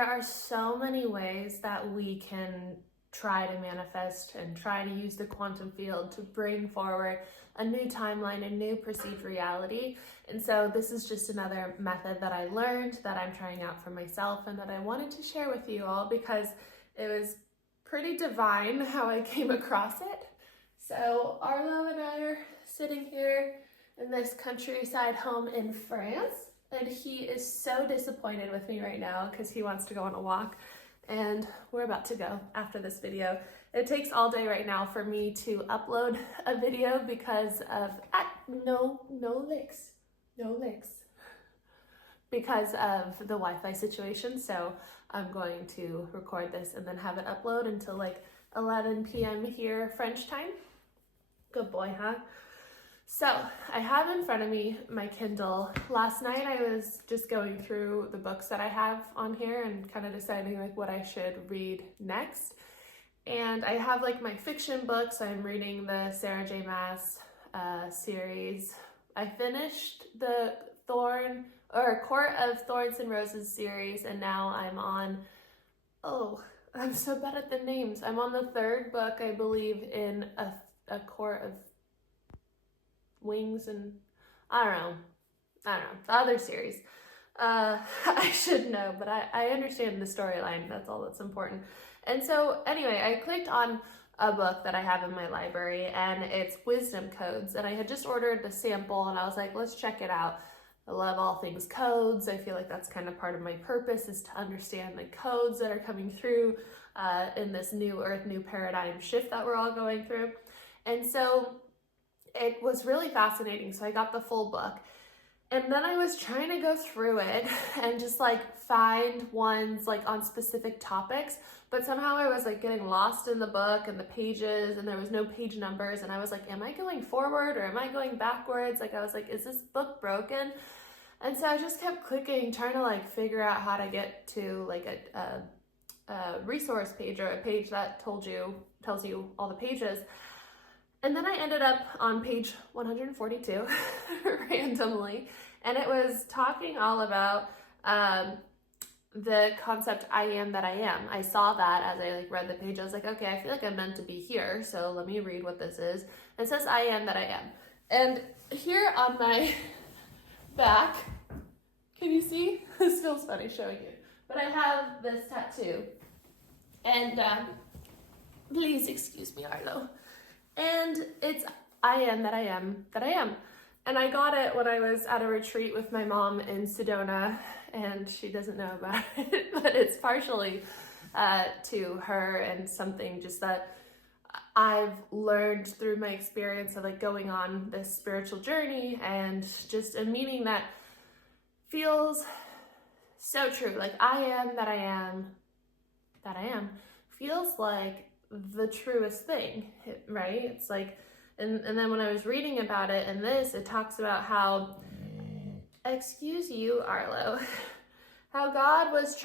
there are so many ways that we can try to manifest and try to use the quantum field to bring forward a new timeline, a new perceived reality. And so this is just another method that I learned, that I'm trying out for myself, and that I wanted to share with you all because it was pretty divine how I came across it. So Arlo and I are sitting here in this countryside home in France, and he is so disappointed with me right now because he wants to go on a walk, and we're about to go after this video. It takes all day right now for me to upload a video because of no licks because of the Wi-Fi situation. So I'm going to record this and then have it upload until like 11 p.m. here French time. Good boy, huh? So I have in front of me my Kindle. Last night I was just going through the books that I have on here and kind of deciding like what I should read next. And I have like my fiction books. I'm reading the Sarah J. Maas series. I finished the Court of Thorns and Roses series, and now I'm on, I'm so bad at the names. I'm on the third book, I believe, in a Court of Wings, and I don't know, the other series. I should know, but I understand the storyline. That's all that's important. And so anyway, I clicked on a book that I have in my library, and it's Wisdom Codes, and I had just ordered the sample, and I was like, let's check it out. I love all things codes. I feel like that's kind of part of my purpose, is to understand the codes that are coming through in this new earth, new paradigm shift that we're all going through. And so it was really fascinating. So I got the full book, and then I was trying to go through it and just like find ones like on specific topics, but somehow I was like getting lost in the book and the pages, and there was no page numbers, and I was like, am I going forward or am I going backwards? Like I was like, is this book broken? And so I just kept clicking, trying to like figure out how to get to like a resource page, or a page that tells you all the pages. And then I ended up on page 142 randomly, and it was talking all about the concept I am that I am. I saw that as I like read the page. I was like, okay, I feel like I'm meant to be here, so let me read what this is. It says I am that I am. And here on my back, can you see? This feels funny showing you, but I have this tattoo, and please excuse me, Arlo. And it's I am that I am that I am. And I got it when I was at a retreat with my mom in Sedona, and she doesn't know about it, but it's partially to her, and something just that I've learned through my experience of like going on this spiritual journey, and just a meaning that feels so true. Like I am that I am that I am feels like the truest thing, right? It's like, and then when I was reading about it in this, it talks about how, excuse you, Arlo, how God was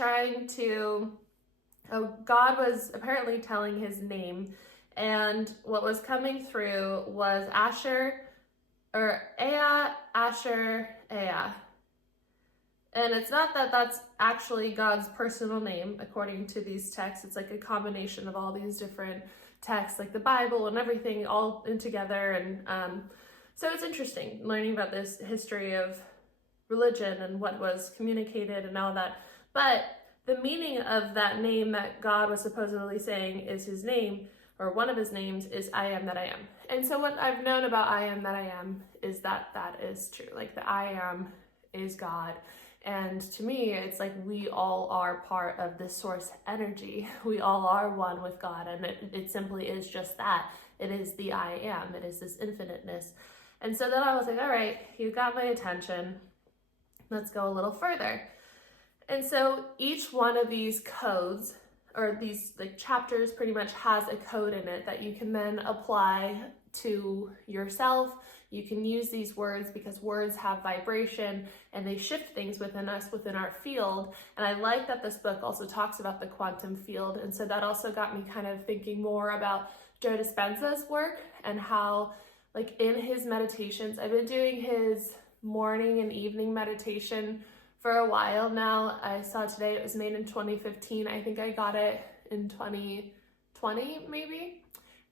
apparently telling his name, and what was coming through was Asher, or Ea, Asher, Ea. And it's not that that's actually God's personal name, according to these texts. It's like a combination of all these different texts, like the Bible and everything all in together. And so it's interesting learning about this history of religion and what was communicated and all that. But the meaning of that name that God was supposedly saying is his name, or one of his names, is I am that I am. And so what I've known about I am that I am is that that is true. Like the I am is God. And to me, it's like we all are part of this source energy. We all are one with God, and it simply is just that. It is the I am. It is this infiniteness. And so then I was like, all right, you got my attention. Let's go a little further. And so each one of these codes, or these like chapters, pretty much has a code in it that you can then apply to yourself. You can use these words because words have vibration and they shift things within us, within our field. And I like that this book also talks about the quantum field. And so that also got me kind of thinking more about Joe Dispenza's work, and how like in his meditations, I've been doing his morning and evening meditation for a while now. I saw today it was made in 2015. I think I got it in 2020 maybe.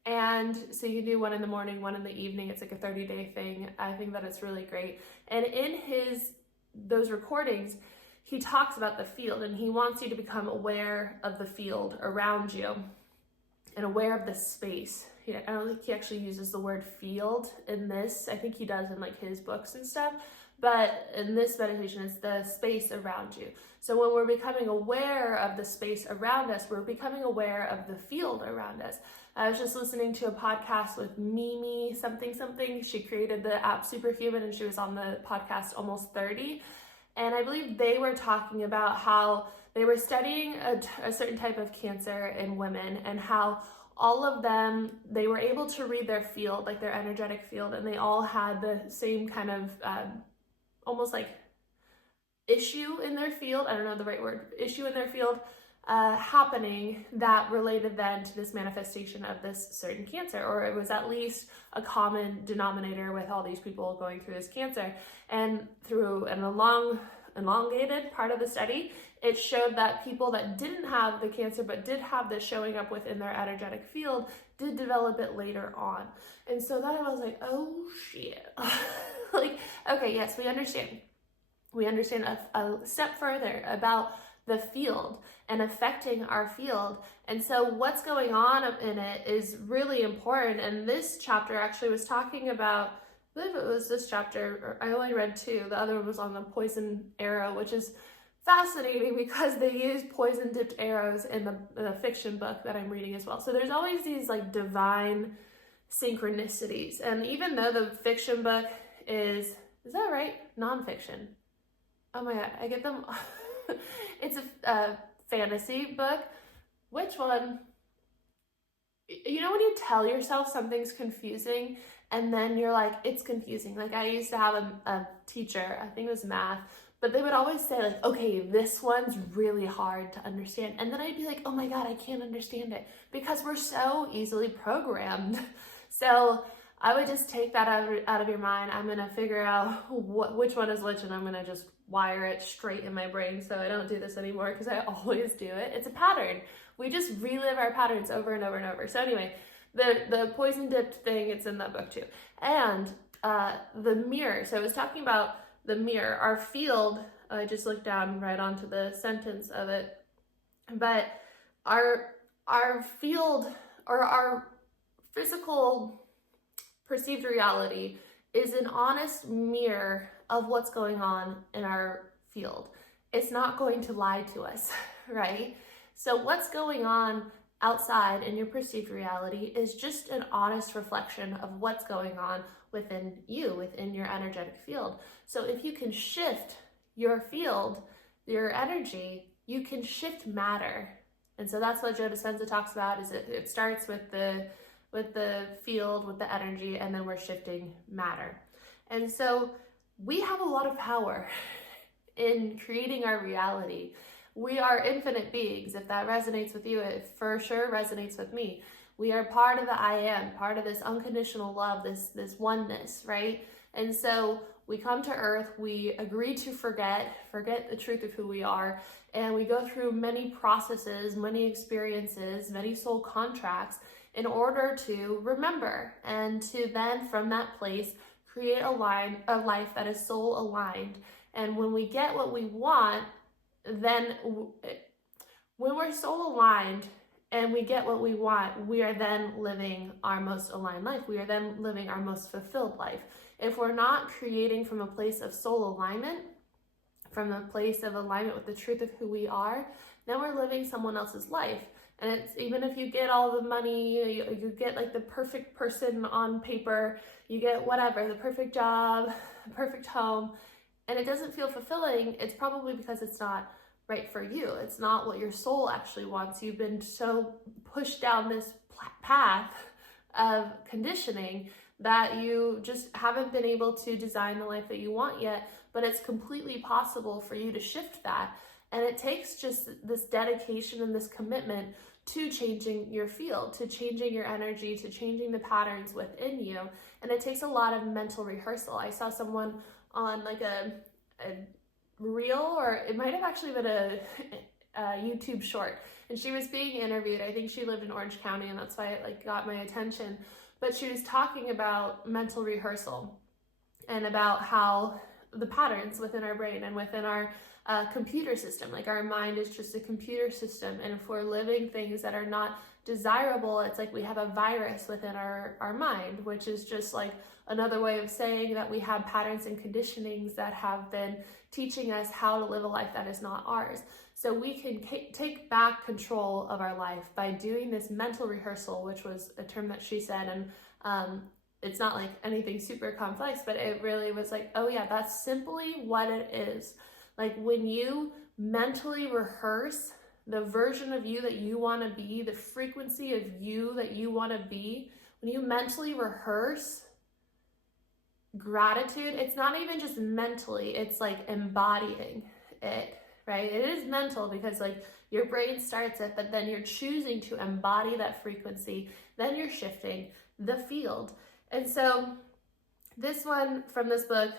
And so you can do one in the morning, one in the evening. It's like a 30-day thing. I think that it's really great. And in those recordings, he talks about the field, and he wants you to become aware of the field around you and aware of the space. I don't think he actually uses the word field in this. I think he does in like his books and stuff. But in this meditation, it's the space around you. So when we're becoming aware of the space around us, we're becoming aware of the field around us. I was just listening to a podcast with Mimi something. She created the app Superhuman, and she was on the podcast Almost 30. And I believe they were talking about how they were studying a certain type of cancer in women, and how all of them, they were able to read their field, like their energetic field, and they all had the same kind of almost like issue in their field. I don't know the right word, issue in their field happening that related then to this manifestation of this certain cancer, or it was at least a common denominator with all these people going through this cancer. And through an elongated part of the study, it showed that people that didn't have the cancer but did have this showing up within their energetic field did develop it later on. And so then I was like, oh shit. Like, okay, yes, we understand. We understand a step further about the field and affecting our field. And so what's going on in it is really important. And this chapter actually was talking about, I believe it was this chapter, I only read 2. The other one was on the poison arrow, which is fascinating because they use poison dipped arrows in the fiction book that I'm reading as well. So there's always these like divine synchronicities. And even though the fiction book is that right? Nonfiction. Oh my God, I get them. It's a fantasy book. Which one? You know when you tell yourself something's confusing and then you're like, it's confusing. Like I used to have a teacher, I think it was math, but they would always say like, okay, this one's really hard to understand. And then I'd be like, oh my God, I can't understand it, because we're so easily programmed. So I would just take that out of your mind. I'm going to figure out which one is which, and I'm going to just wire it straight in my brain. So I don't do this anymore because I always do it. It's a pattern. We just relive our patterns over and over and over. So anyway, the poison dipped thing, it's in that book too. And the mirror. So I was talking about the mirror, our field. I just looked down right onto the sentence of it. But our field, or our physical perceived reality, is an honest mirror of what's going on in our field. It's not going to lie to us, right? So what's going on outside in your perceived reality is just an honest reflection of what's going on within you, within your energetic field. So if you can shift your field, your energy, you can shift matter. And so that's what Joe Dispenza talks about, is it starts with the field, with the energy, and then we're shifting matter. And so we have a lot of power in creating our reality. We are infinite beings. If that resonates with you, it for sure resonates with me. We are part of the I am, part of this unconditional love, this oneness, right? And so we come to earth, we agree to forget the truth of who we are, and we go through many processes, many experiences, many soul contracts in order to remember, and to then from that place create a life that is soul aligned. And when we get what we want, then when we're soul aligned and we get what we want, we are then living our most aligned life. We are then living our most fulfilled life. If we're not creating from a place of soul alignment, from a place of alignment with the truth of who we are, then we're living someone else's life. And it's, even if you get all the money, you get like the perfect person on paper, you get whatever, the perfect job, the perfect home, and it doesn't feel fulfilling, it's probably because it's not right for you. It's not what your soul actually wants. You've been so pushed down this path of conditioning that you just haven't been able to design the life that you want yet, but it's completely possible for you to shift that. And it takes just this dedication and this commitment to changing your field, to changing your energy, to changing the patterns within you. And it takes a lot of mental rehearsal. I saw someone on like a reel, or it might have actually been a YouTube short, and she was being interviewed. I think she lived in Orange County, and that's why it like got my attention. But she was talking about mental rehearsal and about how the patterns within our brain and within our computer system, like our mind is just a computer system, and if we're living things that are not desirable, it's like we have a virus within our mind, which is just like another way of saying that we have patterns and conditionings that have been teaching us how to live a life that is not ours. So we can take back control of our life by doing this mental rehearsal, which was a term that she said, and it's not like anything super complex, but it really was like, oh yeah, that's simply what it is. Like when you mentally rehearse the version of you that you want to be, the frequency of you that you want to be, when you mentally rehearse gratitude, it's not even just mentally, it's like embodying it, right? It is mental because like your brain starts it, but then you're choosing to embody that frequency, then you're shifting the field. And so this one from this book,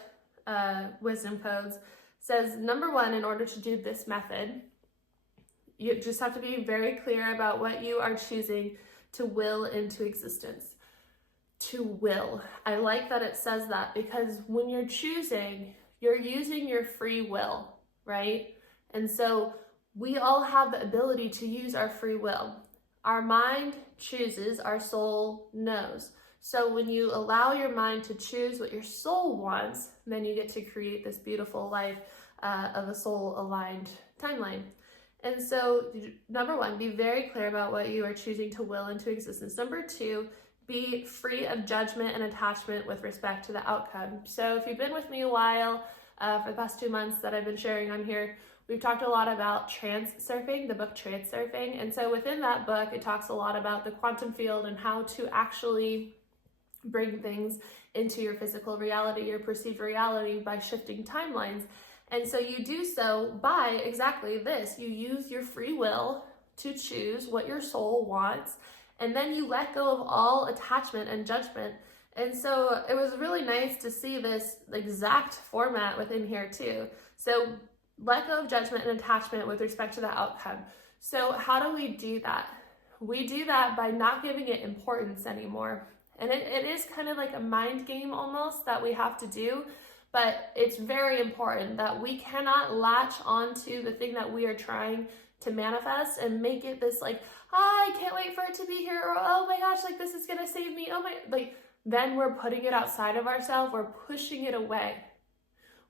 Wisdom Codes, says, number one, in order to do this method, you just have to be very clear about what you are choosing to will into existence. To will. I like that it says that, because when you're choosing, you're using your free will, right? And so we all have the ability to use our free will. Our mind chooses, our soul knows. So when you allow your mind to choose what your soul wants, then you get to create this beautiful life of a soul-aligned timeline. And so, number one, be very clear about what you are choosing to will into existence. Number two, be free of judgment and attachment with respect to the outcome. So if you've been with me a while, for the past 2 months that I've been sharing on here, we've talked a lot about transurfing, the book Transurfing. And so within that book, it talks a lot about the quantum field and how to actually bring things into your physical reality, your perceived reality, by shifting timelines. And so you do so by exactly this. You use your free will to choose what your soul wants, and then you let go of all attachment and judgment. And so it was really nice to see this exact format within here too. So let go of judgment and attachment with respect to the outcome. So how do we do that? We do that by not giving it importance anymore. And it is kind of like a mind game almost that we have to do, but it's very important that we cannot latch onto the thing that we are trying to manifest and make it this like, I can't wait for it to be here, or oh my gosh, like this is gonna save me, oh my, like then we're putting it outside of ourselves, we're pushing it away.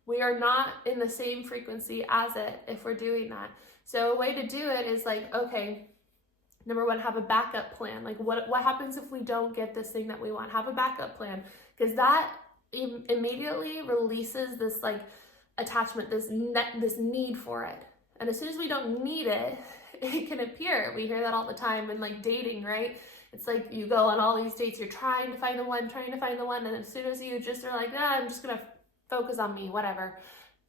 We are not in the same frequency as it if we're doing that. So a way to do it is like, okay, number one, have a backup plan. Like what happens if we don't get this thing that we want? Have a backup plan, because that immediately releases this like attachment, this need for it. And as soon as we don't need it, it can appear. We hear that all the time in like dating, right? It's like you go on all these dates, you're trying to find the one, and as soon as you just are like, I'm just gonna focus on me, whatever,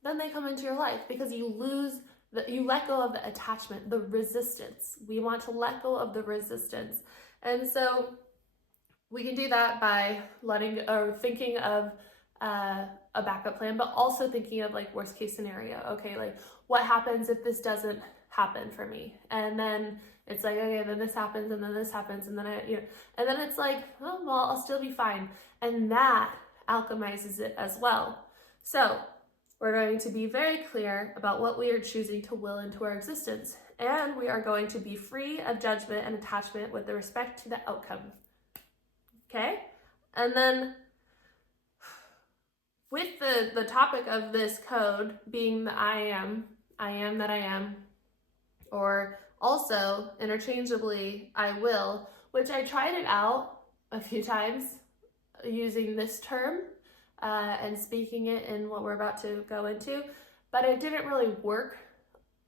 then they come into your life, because you let go of the attachment, the resistance. We want to let go of the resistance. And so we can do that by thinking of a backup plan, but also thinking of like worst case scenario. Okay, like what happens if this doesn't happen for me? And then it's like, okay, then this happens, and then this happens, and then and then it's like, oh, well, I'll still be fine. And that alchemizes it as well. So we're going to be very clear about what we are choosing to will into our existence. And we are going to be free of judgment and attachment with respect to the outcome. Okay? And then with the topic of this code being the I am that I am, or also interchangeably I will, which I tried it out a few times using this term and speaking it in what we're about to go into, but it didn't really work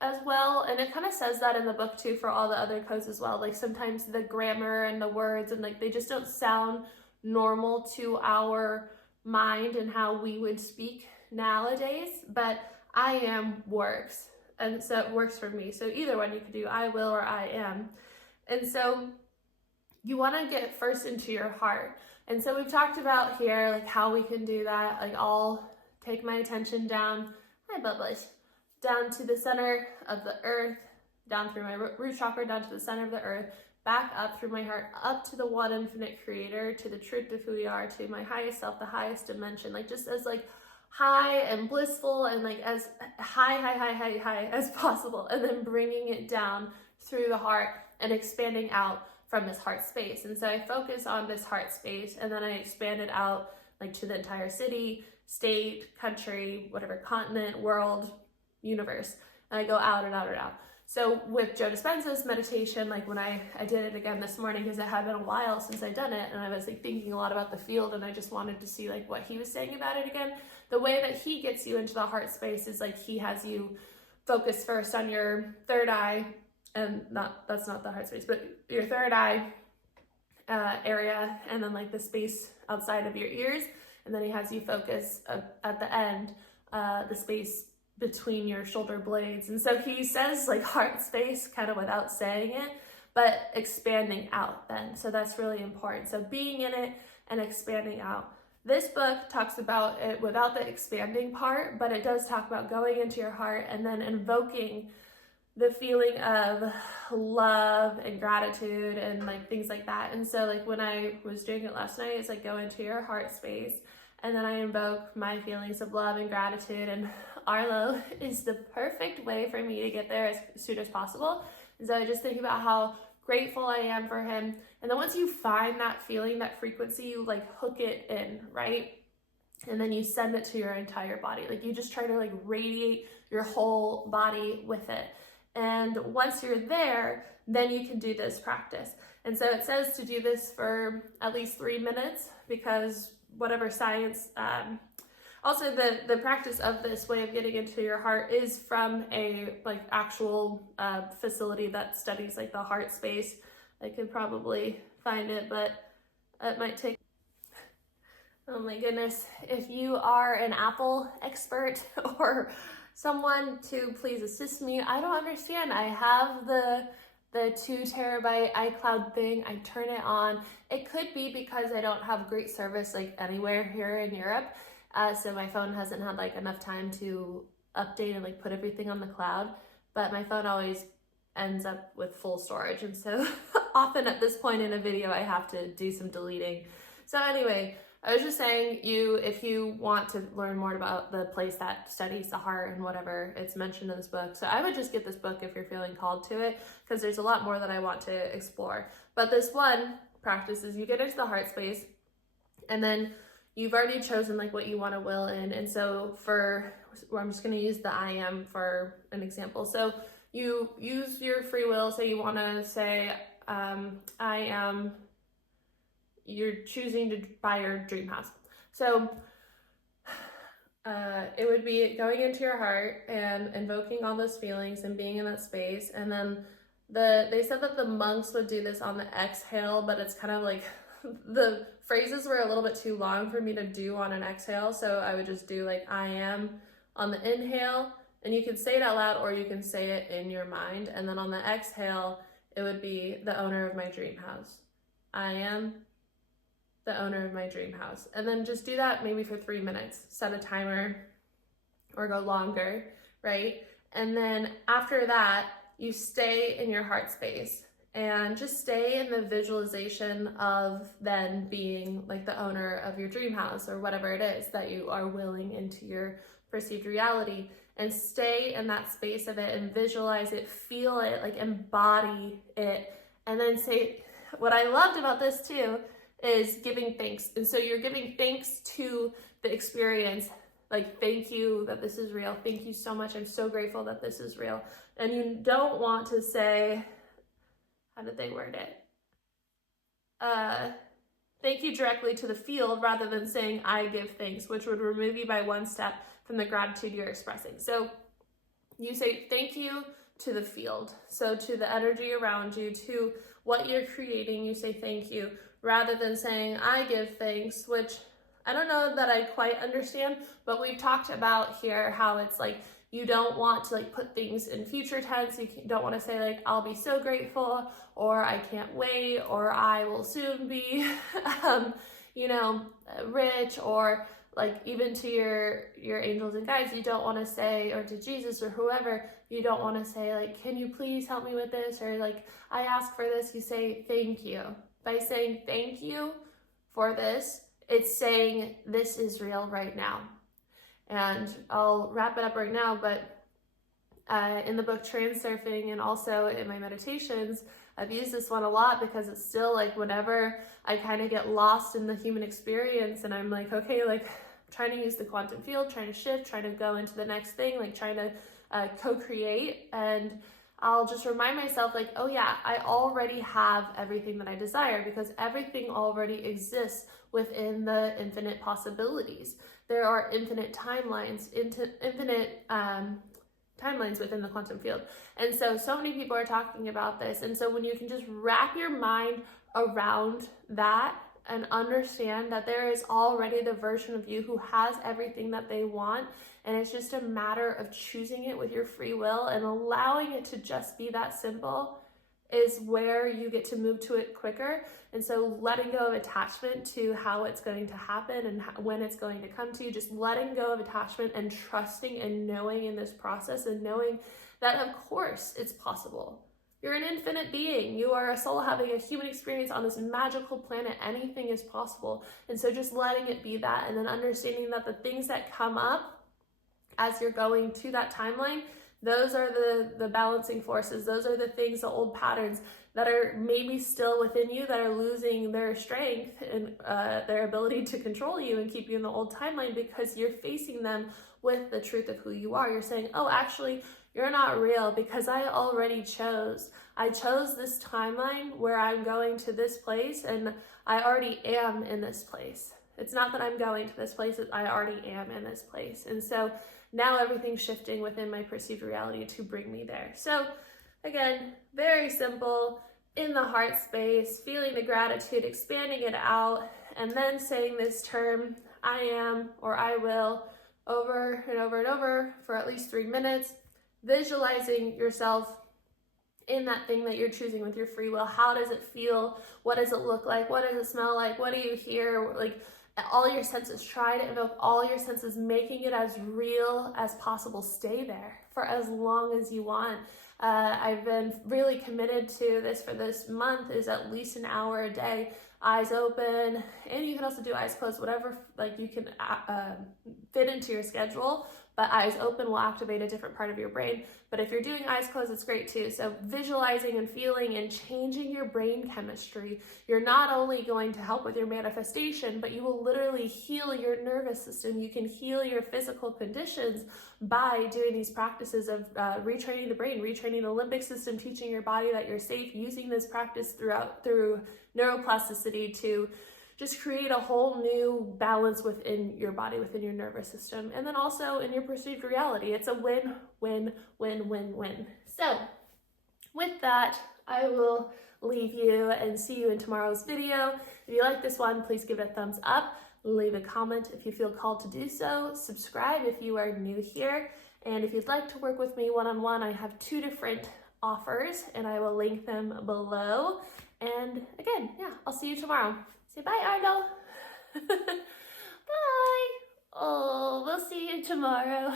as well. And it kind of says that in the book too for all the other codes as well. Like sometimes the grammar and the words and like they just don't sound normal to our mind and how we would speak nowadays, but I am works. And so it works for me. So either one you could do, I will or I am. And so you want to get first into your heart. And so we've talked about here like how we can do that. Like I'll take my attention down. Hi, Bubbles. down to the center of the earth, down through my root chakra, down to the center of the earth, back up through my heart, up to the one infinite creator, to the truth of who we are, to my highest self, the highest dimension, like just as like high and blissful and like as high as possible, and then bringing it down through the heart and expanding out from this heart space. And so I focus on this heart space, and then I expand it out like to the entire city, state, country, whatever, continent, world, universe, and I go out and out and out. So with Joe Dispenza's meditation, like when I did it again this morning, because it had been a while since I'd done it, and I was like thinking a lot about the field, and I just wanted to see like what he was saying about it again. The way that he gets you into the heart space is like he has you focus first on your third eye, and that's not the heart space, but your third eye area, and then like the space outside of your ears, and then he has you focus at the end, the space between your shoulder blades. And so he says like heart space kind of without saying it, but expanding out then. So that's really important. So being in it and expanding out. This book talks about it without the expanding part, but it does talk about going into your heart and then invoking the feeling of love and gratitude and like things like that. And so like when I was doing it last night, it's like go into your heart space, and then I invoke my feelings of love and gratitude, and Arlo is the perfect way for me to get there as soon as possible. And so I just think about how grateful I am for him. And then once you find that feeling, that frequency, you like hook it in, right? And then you send it to your entire body. Like you just try to like radiate your whole body with it. And once you're there, then you can do this practice. And so it says to do this for at least 3 minutes, because whatever science, also the practice of this way of getting into your heart is from a like actual facility that studies like the heart space. I could probably find it, but it might take, oh my goodness, if you are an Apple expert or someone to please assist me. I don't understand. I have the 2 terabyte iCloud thing. I turn it on. It could be because I don't have great service like anywhere here in Europe. So my phone hasn't had like enough time to update and like put everything on the cloud, but my phone always ends up with full storage. And so often at this point in a video, I have to do some deleting. So anyway, I was just saying, if you want to learn more about the place that studies the heart and whatever, it's mentioned in this book. So I would just get this book if you're feeling called to it, because there's a lot more that I want to explore. But this one practice is you get into the heart space, and then you've already chosen like what you want to will in. And so I'm just going to use the I am for an example. So you use your free will. So you want to say, you're choosing to buy your dream house. So it would be going into your heart and invoking all those feelings and being in that space. And then they said that the monks would do this on the exhale, but it's kind of like the phrases were a little bit too long for me to do on an exhale. So I would just do like I am on the inhale, and you can say it out loud or you can say it in your mind. And then on the exhale, it would be the owner of my dream house. I am the owner of my dream house. And then just do that maybe for 3 minutes, set a timer or go longer, right? And then after that, you stay in your heart space and just stay in the visualization of then being like the owner of your dream house or whatever it is that you are willing into your perceived reality, and stay in that space of it and visualize it, feel it, like embody it. And then say, what I loved about this too is giving thanks. And so you're giving thanks to the experience, like thank you that this is real. Thank you so much. I'm so grateful that this is real. And you don't want to say, how did they word it? Thank you directly to the field rather than saying I give thanks, which would remove you by one step from the gratitude you're expressing. So you say thank you to the field. So to the energy around you, to what you're creating, you say thank you, rather than saying I give thanks, which I don't know that I quite understand, but we've talked about here how it's like you don't want to like put things in future tense. You don't want to say like I'll be so grateful, or I can't wait, or I will soon be rich, or like even to your angels and guides, you don't want to say, or to Jesus or whoever, you don't want to say like, can you please help me with this? Or like, I ask for this. You say, thank you. By saying thank you for this, it's saying this is real right now. And I'll wrap it up right now, but in the book Transurfing and also in my meditations, I've used this one a lot because it's still like whenever I kind of get lost in the human experience and I'm like, okay, like trying to use the quantum field, trying to shift, trying to go into the next thing, like trying to co-create. And I'll just remind myself like, oh yeah, I already have everything that I desire because everything already exists within the infinite possibilities. There are infinite timelines, infinite timelines within the quantum field. And so many people are talking about this. And so when you can just wrap your mind around that and understand that there is already the version of you who has everything that they want, and it's just a matter of choosing it with your free will and allowing it to just be that simple, is where you get to move to it quicker. And so letting go of attachment to how it's going to happen and when it's going to come to you, just letting go of attachment and trusting and knowing in this process and knowing that of course it's possible. You're an infinite being. You are a soul having a human experience on this magical planet. Anything is possible. And so just letting it be that, and then understanding that the things that come up as you're going to that timeline, those are the balancing forces. Those are the things, the old patterns that are maybe still within you that are losing their strength and their ability to control you and keep you in the old timeline because you're facing them with the truth of who you are. You're saying, oh, actually, you're not real because I already chose. I chose this timeline where I'm going to this place and I already am in this place. It's not that I'm going to this place, I already am in this place. And so now everything's shifting within my perceived reality to bring me there. So again, very simple, in the heart space, feeling the gratitude, expanding it out, and then saying this term, I am or I will, over and over and over for at least 3 minutes, visualizing yourself in that thing that you're choosing with your free will. How does it feel? What does it look like? What does it smell like? What do you hear? Like, all your senses, try to invoke all your senses, making it as real as possible. Stay there for as long as you want. I've been really committed to this for this month, is at least an hour a day, eyes open, and you can also do eyes closed, whatever like you can fit into your schedule. But eyes open will activate a different part of your brain. But if you're doing eyes closed, it's great too. So visualizing and feeling and changing your brain chemistry, you're not only going to help with your manifestation, but you will literally heal your nervous system. You can heal your physical conditions by doing these practices of retraining the brain, retraining the limbic system, teaching your body that you're safe, using this practice through neuroplasticity to just create a whole new balance within your body, within your nervous system, and then also in your perceived reality. It's a win, win, win, win, win. So with that, I will leave you and see you in tomorrow's video. If you like this one, please give it a thumbs up, leave a comment if you feel called to do so, subscribe if you are new here, and if you'd like to work with me one-on-one, I have 2 different offers and I will link them below. And again, yeah, I'll see you tomorrow. Say bye, Argo. Bye. Oh, we'll see you tomorrow.